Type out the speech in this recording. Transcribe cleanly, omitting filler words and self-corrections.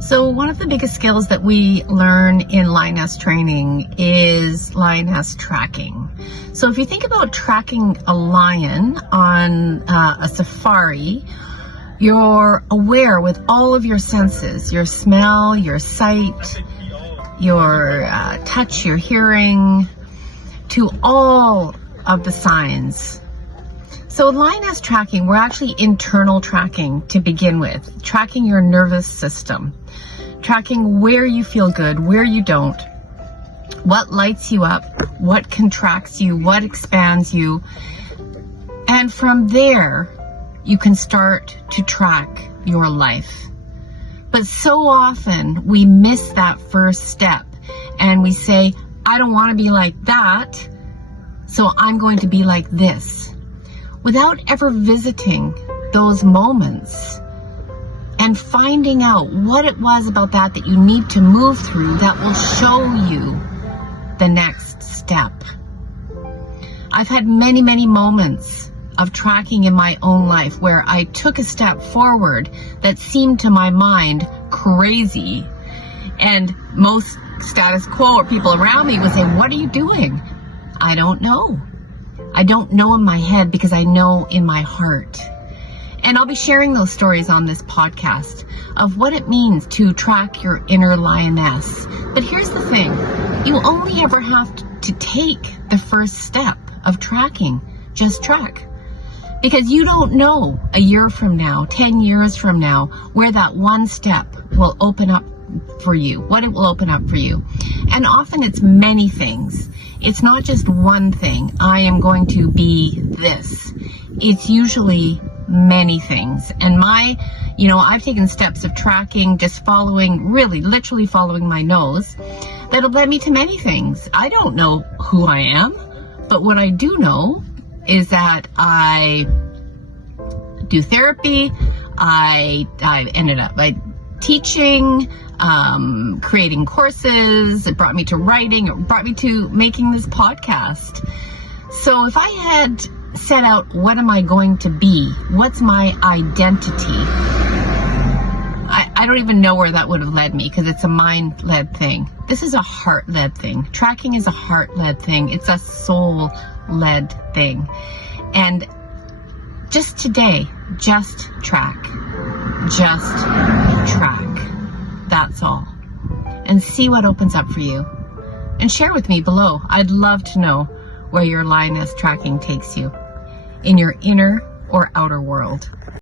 So one of the biggest skills that we learn in Lioness training is Lioness Tracking. So if you think about tracking a lion on a safari, you're aware with all of your senses, your smell, your sight, your touch, your hearing, to all of the signs. So Lioness Tracking, we're actually internal tracking to begin with, tracking your nervous system, tracking where you feel good, where you don't, what lights you up, what contracts you, what expands you. And from there, you can start to track your life. But so often we miss that first step and we say, I don't want to be like that, so I'm going to be like this, without ever visiting those moments and finding out what it was about that you need to move through that will show you the next step. I've had many, many moments of tracking in my own life where I took a step forward that seemed to my mind crazy. And most status quo or people around me would say, what are you doing? I don't know. I don't know in my head because I know in my heart. And I'll be sharing those stories on this podcast of what it means to track your inner lioness. But here's the thing. You only ever have to take the first step of tracking. Just track. Because you don't know a year from now, 10 years from now, where that one step will open up for you, what it will open up for you. And often it's many things. It's not just one thing. I am going to be this. It's usually many things. And I've taken steps of tracking, just following, really, literally following my nose, that'll lead me to many things. I don't know who I am, but what I do know is that I do therapy. I ended up teaching, creating courses. It brought me to writing. It brought me to making this podcast. So if I had set out, what am I going to be? What's my identity? I don't even know where that would have led me because it's a mind-led thing. This is a heart-led thing. Tracking is a heart-led thing. It's a soul-led thing. And just today, just track. Just track. That's all. And see what opens up for you. And share with me below. I'd love to know where your lioness tracking takes you in your inner or outer world.